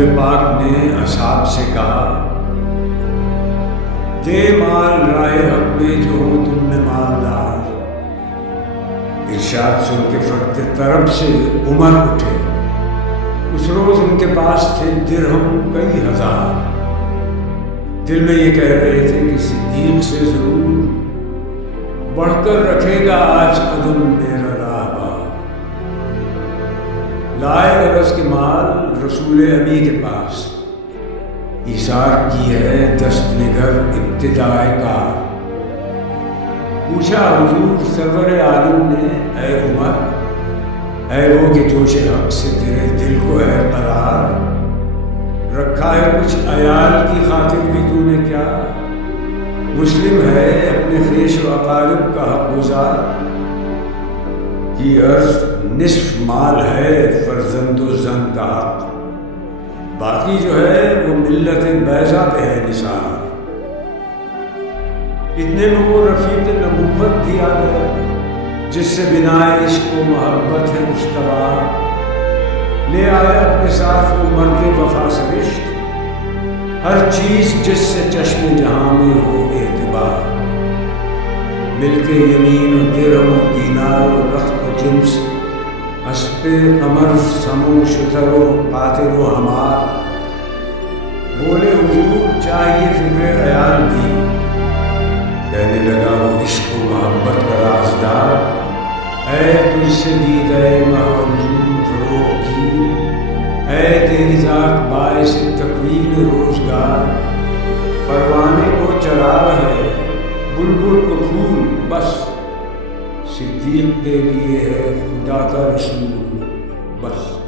رسول پاک نے اصحاب سے کہا دے مال رائے حق میں جو ہو تم نے مالدار۔ ارشاد سن کے فرتے طرب سے عمر اٹھے، اس روز ان کے پاس تھے درہم کئی ہزار۔ دل میں یہ کہہ رہے تھے کہ صدیق سے ضرور بڑھ کر رکھے گا آج قدم میرا راہبہ۔ لائے عرض کے مال رسول امی کے پاس، ایثار کی ہے دست نگر ابتدائے کار۔ پوچھا حضور سرور عالم نے اے عمر، اے وہ کہ جوش حق سے تیرے دل کو ہے قرار، رکھا ہے کچھ عیال کی خاطر بھی تو نے کیا؟ مسلم ہے اپنے خویش و اقارب کا حق گزار، کی عرض نصف مال ہے فرزند و زن کا حق، باقی جو ہے وہ ملت بیضا پہ ہے نثار۔ اتنے میں وہ رفیق نبوت بھی آ گیا جس سے بنائے عشق و محبت ہے استوار، لے آیا اپنے ساتھ وہ مرد وفا سرشت، ہر چیز جس سے چشم جہاں میں ہو اعتبار، مل کے یمین و درہم و دینار و رخت و جنس، اسپِ قمر سمو شتر و قاتل و ہمار۔ بولے حضور چاہیے فکر عیال بھی، کہنے لگا وہ عشق و محبت کا رازدار، اے تجھ سے دیدہ محرم فروغ کی، اے تیری ذات باعث تکوین روزگار، پروانے کو چراغ ہے بلبل کو پھول، بس صدیق کے لیے ہے خدا کا رسول بس۔